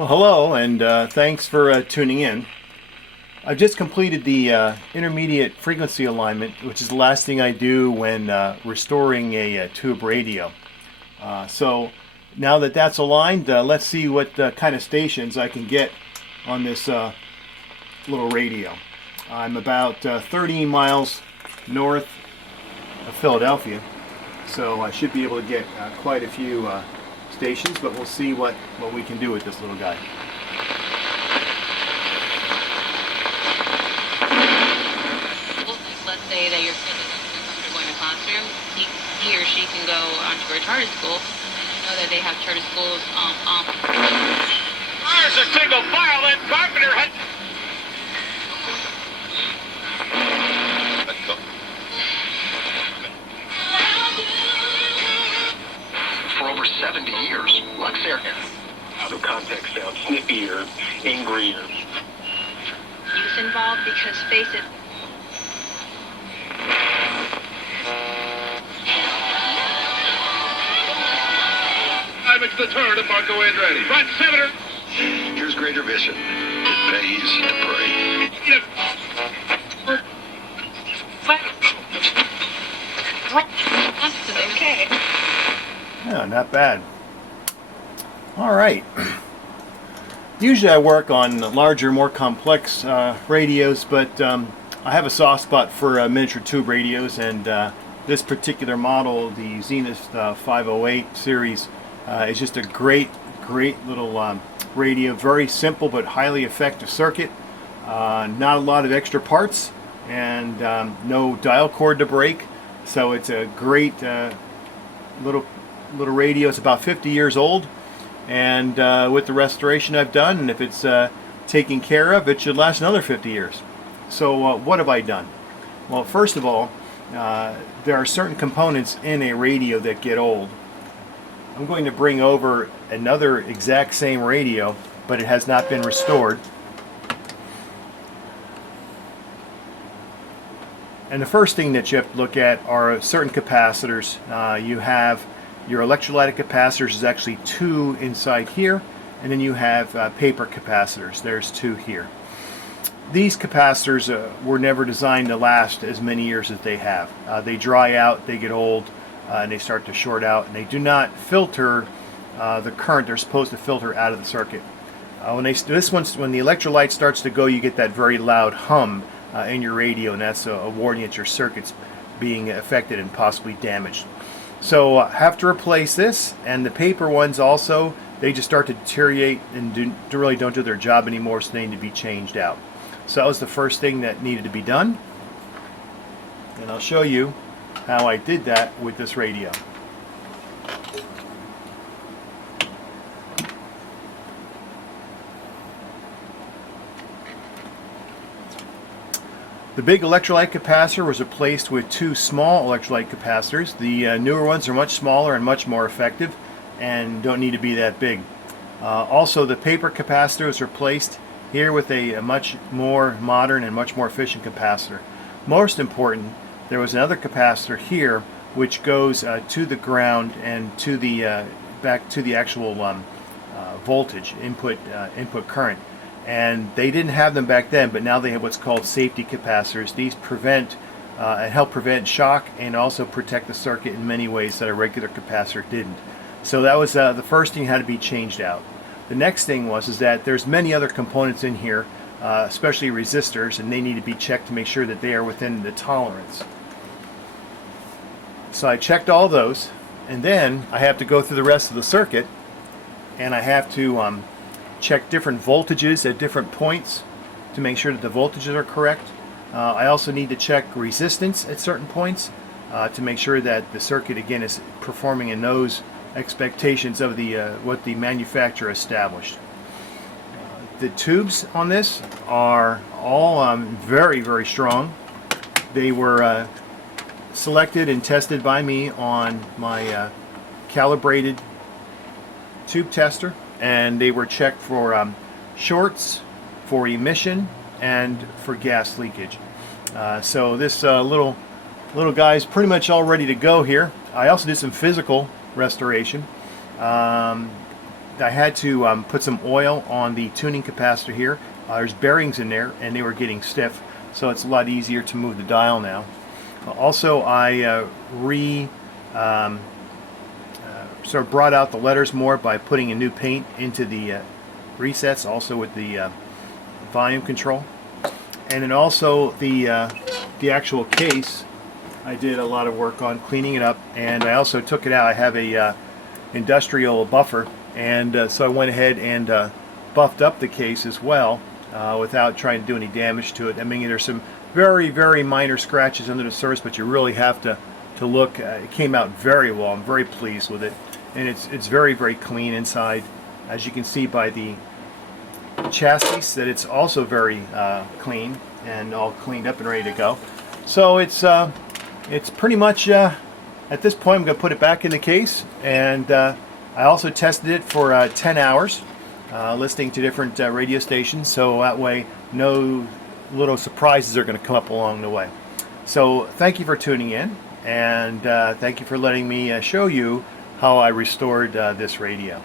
Well, hello, and thanks for tuning in. I've just completed the intermediate frequency alignment, which is the last thing I do when restoring a tube radio. So now that that's aligned, let's see what kind of stations I can get on this little radio. I'm about 30 miles north of Philadelphia, so I should be able to get quite a few stations, but we'll see what we can do with this little guy. Let's say that your kid is going to classroom, he or she can go onto a charter school. You know that they have charter schools. There's a single file and Carpenter had. For over 70 years, Luxair. Out of context sounds snippier, angrier. Youth involved because, face it, It's the turn of Marco Andretti. Front seven. Here's greater vision. It pays to pray. okay. Yeah, not bad. All right. Usually I work on larger, more complex radios, but I have a soft spot for miniature tube radios, and this particular model, the Zenith B508 series, is just a great little radio. Very simple but highly effective circuit. Not a lot of extra parts, and no dial cord to break. So it's a great little radio. It's about 50 years old, and with the restoration I've done, and if it's taken care of, it should last another 50 years. So what have I done? Well, first of all, there are certain components in a radio that get old. I'm going to bring over another exact same radio, but it has not been restored. And the first thing that you have to look at are certain capacitors. You have your electrolytic capacitors. There's actually two inside here, and then you have paper capacitors. There's two here. These capacitors were never designed to last as many years as they have. They dry out, they get old, and they start to short out, and they do not filter the current they're supposed to filter out of the circuit. When the electrolyte starts to go, you get that very loud hum in your radio, and that's a warning that your circuit's being affected and possibly damaged. So have to replace this, and the paper ones also, they just start to deteriorate and really don't do their job anymore, so they need to be changed out. So that was the first thing that needed to be done, and I'll show you how I did that with this radio. The big electrolyte capacitor was replaced with two small electrolyte capacitors. The newer ones are much smaller and much more effective and don't need to be that big. Also, the paper capacitor was replaced here with a much more modern and much more efficient capacitor. Most important, there was another capacitor here which goes to the ground and to the back to the actual voltage input current, and they didn't have them back then, but now they have what's called safety capacitors. These prevent and help prevent shock and also protect the circuit in many ways that a regular capacitor didn't. So that was the first thing had to be changed out. The next thing is that there's many other components in here, especially resistors, and they need to be checked to make sure that they are within the tolerance. So I checked all those, and then I have to go through the rest of the circuit, and I have to check different voltages at different points to make sure that the voltages are correct. I also need to check resistance at certain points to make sure that the circuit again is performing in those expectations of the what the manufacturer established. The tubes on this are all very strong. They were selected and tested by me on my calibrated tube tester, and they were checked for shorts, for emission, and for gas leakage. So this little guy's pretty much all ready to go here. I also did some physical restoration. I had to put some oil on the tuning capacitor here. There's bearings in there, and they were getting stiff, so it's a lot easier to move the dial now. Also, I sort of brought out the letters more by putting a new paint into the resets, also with the volume control. And then also the actual case, I did a lot of work on cleaning it up, and I also took it out. I have a industrial buffer, and so I went ahead and buffed up the case as well without trying to do any damage to it. I mean, there's some very, very minor scratches under the surface, but you really have to look. It came out very well. I'm very pleased with it, and it's very, very clean inside, as you can see by the chassis, that it's also very clean and all cleaned up and ready to go. So it's pretty much at this point I'm going to put it back in the case, and I also tested it for 10 hours listening to different radio stations, so that way no little surprises are going to come up along the way. So thank you for tuning in, and thank you for letting me show you how I restored this radio.